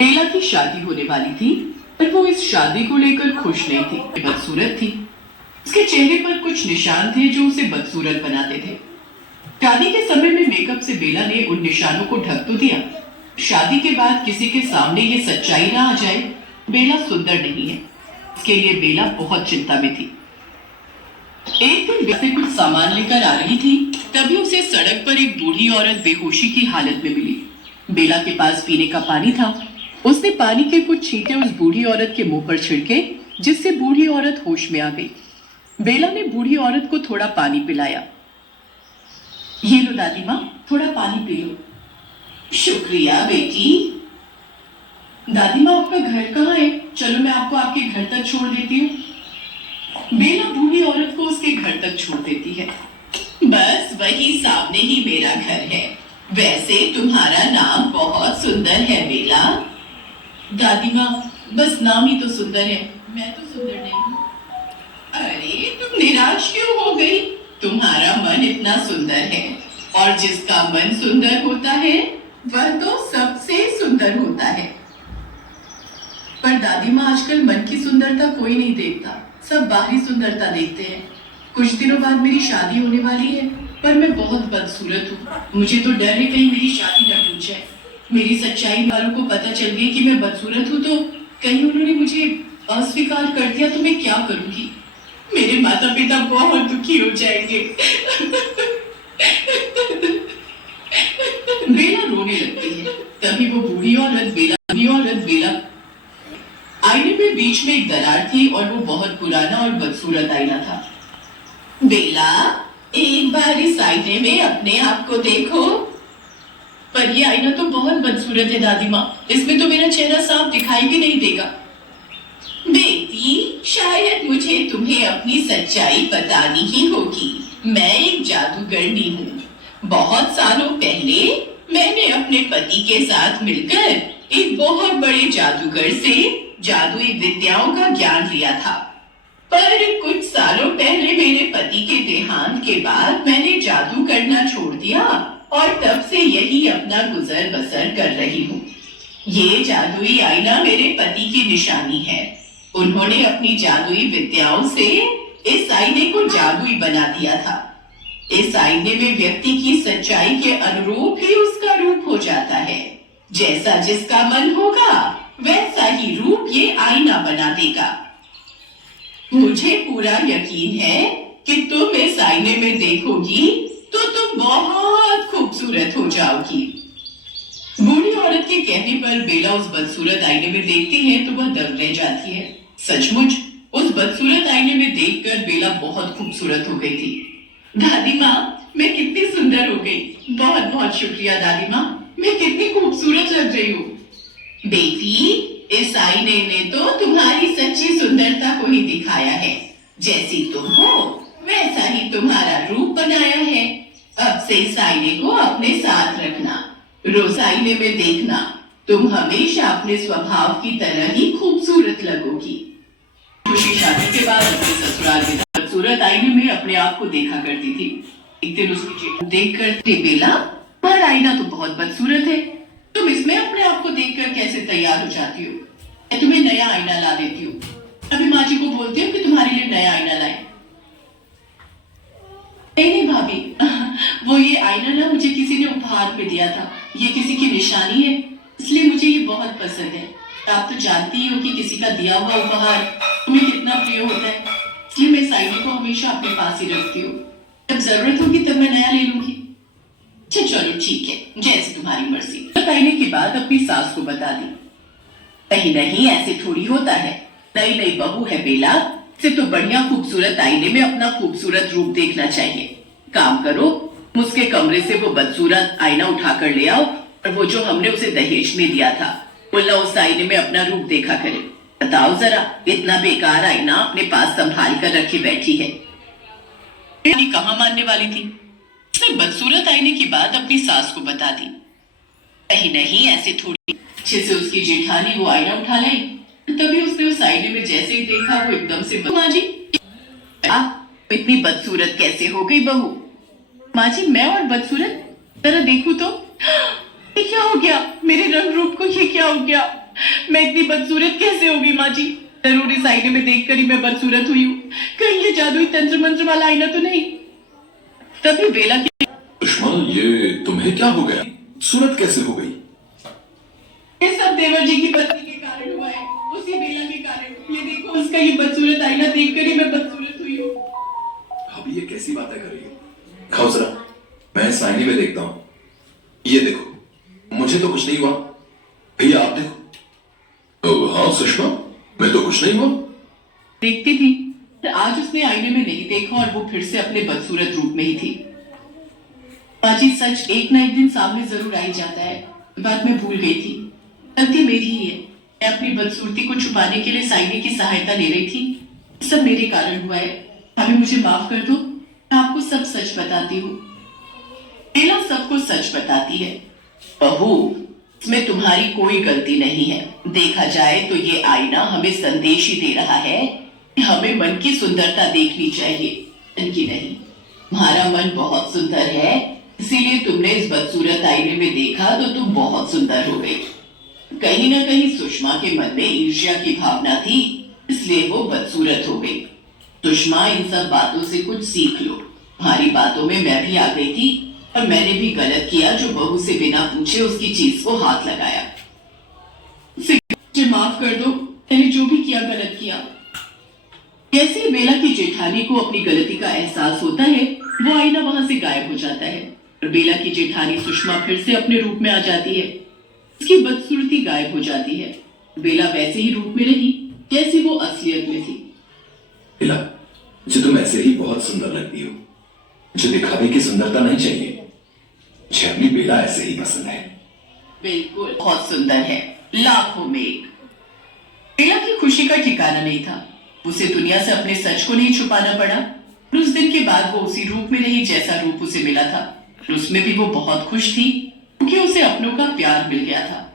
बेला की शादी होने वाली थी, पर वो इस शादी को लेकर खुश नहीं थी। बदसूरत थी। उसके चेहरे पर कुछ निशान थे जो उसे बदसूरत बनाते थे। शादी के समय में मेकअप से बेला ने उन निशानों को ढक तो दिया। शादी के बाद किसी के सामने ये सच्चाई ना आ जाए, बेला सुंदर नहीं है, इसके लिए बेला बहुत चिंता में थी। एक दिन बेला कुछ सामान लेकर आ रही थी, तभी उसे सड़क पर एक बूढ़ी औरत बेहोशी की हालत में मिली। बेला के पास पीने का पानी था। उसने पानी के कुछ छींटे उस बूढ़ी औरत के मुंह पर छिड़के, जिससे बूढ़ी औरत होश में आ गई। बेला ने बूढ़ी औरत को थोड़ा पानी पिलाया। ये लो दादी माँ, थोड़ा पानी पी लो। शुक्रिया बेटी। दादी माँ, आपका घर कहाँ है? चलो मैं आपको आपके घर तक छोड़ देती हूँ। बेला बूढ़ी औरत को उसके घर तक छोड़ देती है। बस वही सामने ही मेरा घर है। वैसे तुम्हारा नाम बहुत सुंदर है बेला। दादी माँ, बस नाम ही तो सुंदर है, मैं तो सुंदर नहीं हूँ। अरे तुम निराश क्यों हो गई? तुम्हारा मन इतना सुंदर है, और जिसका मन सुंदर होता है वह तो सबसे सुंदर होता है। पर दादी माँ, आजकल मन की सुंदरता कोई नहीं देखता, सब बाहरी सुंदरता देखते हैं। कुछ दिनों बाद मेरी शादी होने वाली है, पर मैं बहुत बदसूरत हूँ। मुझे तो डर है कहीं मेरी शादी न टूट जाए। मेरी सच्चाई वालों को पता चल गई कि मैं बदसूरत हूँ, तो कहीं उन्होंने मुझे अस्वीकार कर दिया तो मैं क्या करूंगी? मेरे माता पिता बहुत दुखी हो जाएंगे। बेला रोने लगती है। तभी वो बूढ़ी औरत बेला आईने में बीच में एक दरार थी, और वो बहुत पुराना और बदसूरत आईना था। बेला, एक बार इस आईने में अपने आप को देखो। पर ये आईना तो बहुत बदसूरत है दादी माँ, इसमें तो मेरा चेहरा साफ दिखाई भी नहीं देगा। बेटी, शायद मुझे तुम्हें अपनी सच्चाई बतानी ही होगी। मैं एक जादूगरनी हूँ। बहुत सालों पहले मैंने अपने पति के साथ मिलकर एक बहुत बड़े जादूगर से जादुई विद्याओं का ज्ञान लिया था। पर कुछ सालों पहले मेरे पति के देहांत के बाद मैंने जादू करना छोड़ दिया, और तब से यही अपना गुजर बसर कर रही हूँ। ये जादुई आईना मेरे पति की निशानी है। उन्होंने अपनी जादुई विद्याओं से इस आईने को जादुई बना दिया था। इस आईने में व्यक्ति की सच्चाई के अनुरूप ही उसका रूप हो जाता है। जैसा जिसका मन होगा वैसा ही रूप ये आईना बना देगा। मुझे पूरा यकीन है कि तुम इस आईने में देखोगी तो तुम बहुत खूबसूरत हो जाओगी। बूढ़ी औरत के कहने पर बेला उस बदसूरत आईने में देखती है तो वह दंग रह जाती है। सचमुच उस बदसूरत आईने में देखकर बेला बहुत खूबसूरत हो गई थी। दादी माँ, मैं कितनी सुंदर हो गई। बहुत बहुत शुक्रिया दादी माँ, मैं कितनी खूबसूरत लग रही हूँ। बेटी, इस आईने ने तो तुम्हारी सच्ची सुंदरता को ही दिखाया है। जैसी तुम हो वैसा ही तुम्हारा रूप बनाया है। अब से इस आईने को अपने साथ रखना, रोज आईने में देखना। तुम हमेशा अपने स्वभाव की तरह ही खूबसूरत लगोगी। खुशी शादी के बाद अपने ससुराल में खूबसूरत आईने में अपने आप को देखा करती थी। एक दिन उसकी जेठ देखकर, बेला, पर आईना तो बहुत बदसूरत है, तुम इसमें अपने आप को देखकर कैसे तैयार हो जाती हो? मैं तुम्हें नया आईना ला देती हूँ। अभी माँ जी को बोलती हूँ कि तुम्हारे लिए नया आईना लाए। नहीं भाभी, वो ये आईना ना मुझे किसी ने उपहार में दिया था। ये किसी की निशानी है, इसलिए मुझे ये बहुत पसंद है। आप तो जानती ही हो कि किसी का दिया हुआ उपहार तुम्हें कितना प्रिय होता है, इसलिए मैं इस आईने को हमेशा अपने पास ही रखती हूँ। जब जरूरत होगी तब मैं नया ले लूंगी। चलो ठीक है, जैसे तुम्हारी मर्जी। आईने की बात अपनी सास को बता दी। कहीं नहीं, ऐसे थोड़ी होता है। नई नई बहू है बेला, से तो बढ़िया खूबसूरत आईने में अपना खूबसूरत रूप देखना चाहिए। काम करो, उसके कमरे से वो बदसूरत आईना उठा कर ले आओ, और वो जो हमने उसे दहेज में दिया था, बोला उस आईने में अपना रूप देखा करे। बताओ जरा, इतना बेकार आईना अपने पास संभाल कर रखी बैठी है। कहाँ मानने वाली थी? उसने बदसूरत आईने की बात अपनी सास को बता दी। कहीं नहीं, ऐसे थोड़ी। अच्छे से उसकी जेठानी वो आईना उठा लाई। तभी उसने उस आईने में जैसे ही देखा, वो एकदम से, माँ जी, आप इतनी बदसूरत कैसे हो गई बहू? माँ जी, मैं और बदसूरत? जरा देखूं तो। ये क्या हो गया? मेरे रंग रूप को ये क्या हो गया? मैं इतनी बदसूरत कैसे होगी माँ जी? जरूर इस आईने में देखकर ही मैं बदसूरत हुई हूँ। कहीं ये जादुई तंत्र मंत्र वाला आईना तो नहीं? तभी बेला की सुषमा, ये तुम्हें क्या हो गया? सूरत कैसे हो गई? ये सब देवर जी की पत्नी के कारण हुआ है, उसी बेला के कारण। ये देखो, उसका ये बदसूरत आईना देखकर ही मैं बदसूरत हुई हूँ। अभी ये कैसी बातें कर रही हो? खाओ जरा, मैं इस आईने में देखता हूँ। ये देखो, मुझे तो कुछ नहीं हुआ। भैया आप देखो। हाँ सुषमा, मैं तो कुछ नहीं हुआ। देखती थी, आज उसने आईने में नहीं देखा और वो फिर से अपने बदसूरत रूप में ही थी। बाजी, सच एक ना एक दिन सामने जरूर आ ही जाता है। बात मैं भूल गई थी, गलती मेरी ही है। मैं अपनी बदसूरती को छुपाने के लिए साइने की सहायता ले रही थी। सब मेरे कारण हुआ है। अभी मुझे माफ कर दो, मैं आपको सब सच बताती हूँ। बेला सबको सच बताती है। बहू, इसमें तुम्हारी कोई गलती नहीं है। देखा जाए तो ये आईना हमें संदेश ही दे रहा है कि हमें मन की सुंदरता देखनी चाहिए, इनकी नहीं। तुम्हारा मन बहुत सुंदर है, इसीलिए तुमने इस बदसूरत आईने में देखा तो तुम बहुत सुंदर हो गई। कहीं ना कहीं सुषमा के मन में ईर्ष्या की भावना थी, इसलिए वो बदसूरत हो गई। सुषमा, इन सब बातों से कुछ सीख लो। तुम्हारी बातों में मैं भी आ गई थी और मैंने भी गलत किया जो बहू से बिना पूछे उसकी चीज को हाथ लगाया। मुझे माफ कर दो, मैंने जो भी किया गलत किया। जैसे ही बेला की जेठानी को अपनी गलती का एहसास होता है, वो आईना वहां से गायब हो जाता है और बेला की जेठानी सुषमा फिर से अपने रूप में आ जाती है। उसकी बदसूरती गायब हो जाती है। बेला वैसे ही रूप में रही जैसी वो असलियत में थी। बेला, मुझे तुम ऐसे ही बहुत सुंदर लगती हो। मुझे दिखावे की सुंदरता नहीं चाहिए। मुझे अपनी बेला ऐसे ही पसंद है। बिल्कुल, बहुत सुंदर है, लाखों में एक। बेला की खुशी का ठिकाना नहीं था। उसे दुनिया से अपने सच को नहीं छुपाना पड़ा और उस दिन के बाद वो उसी रूप में रही जैसा रूप उसे मिला था। और उसमें भी वो बहुत खुश थी क्योंकि उसे अपनों का प्यार मिल गया था।